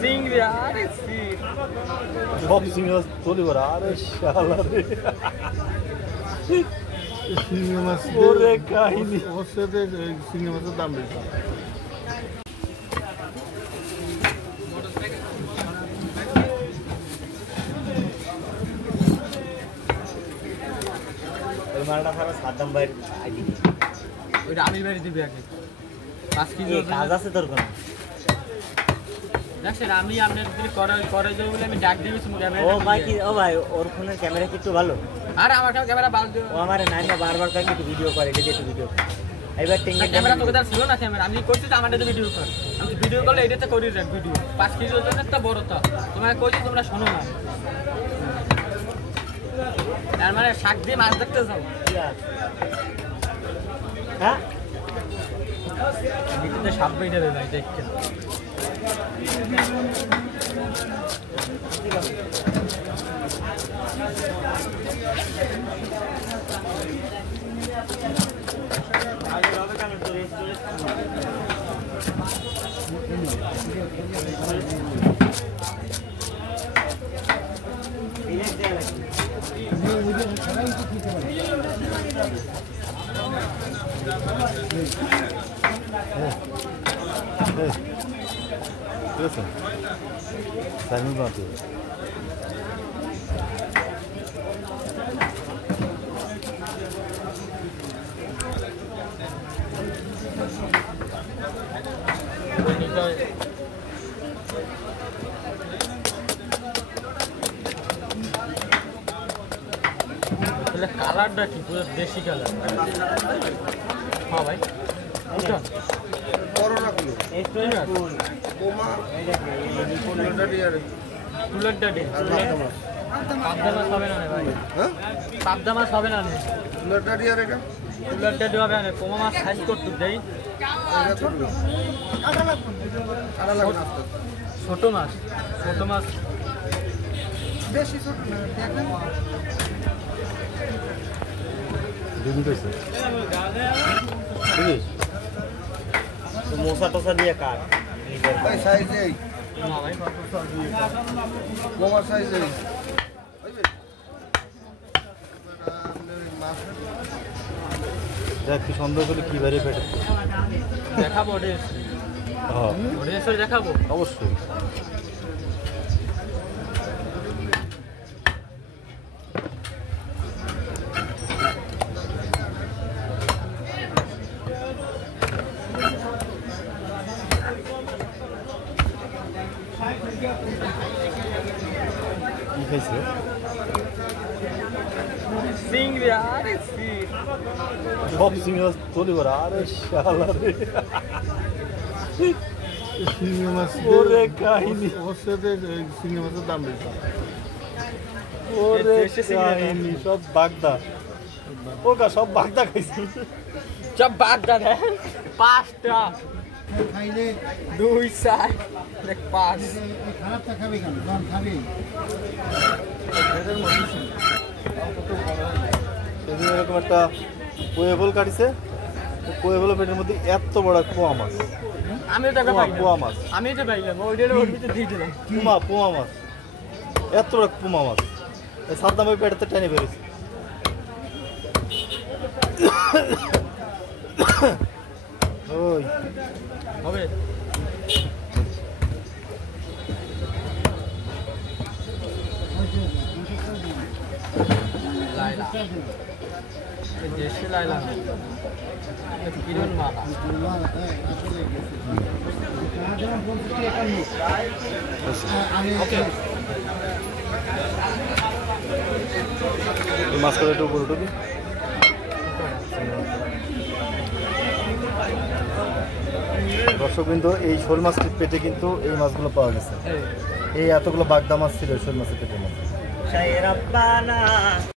চিংড়ি আরে সব চিংড়ি মাছ চলে বড় আরে শালা রে চিংড়ি মাছ ওরে কাহিনী ওর সাথে চিংড়ি মাছের দাম বেশি মালটা সারা সাদ্দাম ভাইয়ের আইডি ওইটা আমির বাড়ি দিবি আগে 5 কেজি কাজ আছে তোর কোনো দেখছেন আমি আপনার যদি করে যাবো বলে আমি ডাক দিয়েছি ক্যামেরা ও ভাই কি ও ভাই ওর ফোনের ক্যামেরা কি একটু ভালো আর আমার ক্যামেরা ভালো ও আমার নাই না বারবার কয়েক একটু ভিডিও করে এটা একটু ভিডিও এবার ক্যামেরা তোকে তার ছিল না ক্যামেরা আমি করছি তো আমাদের ভিডিও কর আমি ভিডিও করলে এটাতে করি রে ভিডিও 5 কেজি ওজন একটা বড় তো তোমাকে কইছি তোমরা শোনো না তার মানে শাক দিয়ে মাছ দেখতে যাও হ্যাঁ ভিতরে সাপ বের হবে ভাই দেখতে ঠিক আছে সাইমন বানাতে কালারটা কি পুরো দেশি কালার হ্যাঁ ভাই করোনাগুলো পাবদা মাছ হবে না ভাই পাবদা মাছ হবে না হবে না পোমা মাছ সাইজ করতে দেই ছোট মাছ বেশি ছোট না দুদিন কইছে বুঝিস মশা টসা দিয়ে কাট ভাই সাইজ এই না ভাই গোমা সাইজ এই দেখ কি সন্দেহ করলে কি বাইরে পেটে দেখাবো দেখাবো অবশ্যই কি খাইছে চিংড়ি আরে সব চিংড়ি মাছ চলে বড় আরে শালা রে চিংড়ি মাছ ওরে কাহিনী ওর সাথে চিংড়ি মাছের দাম বেশি ওরে কাহিনী সব বাগদা ওকা সব বাগদা খাইছে সব বাগদা দেন 5টা খাইলে 2 4 5 খারাপটা খাবে কেন জন খাবে সেদিন এরকম একটা কোয়েবল কাটিছে কোয়েবল পেটের মধ্যে এত বড় পোয়া মাছ আমি তো পোয়া মাছ আমি তো পাইলাম ওইটার ওর ভিতরে দিয়ে দিলাম পোয়া মাছ এত বড় পোয়া মাছ সাদ্দাম ওই পেটেতে টেনে বেরিয়েছে ওই হবে লাইলা দেশি লাইলা কিরণ মালা মাছ করে একটু উপরে উঠবি দর্শকবৃন্দ এই শোল মাছটির পেটে কিন্তু এই মাছগুলো পাওয়া গেছে এই এতগুলো বাগদা মাছ ছিল শোল মাছের পেটের মধ্যে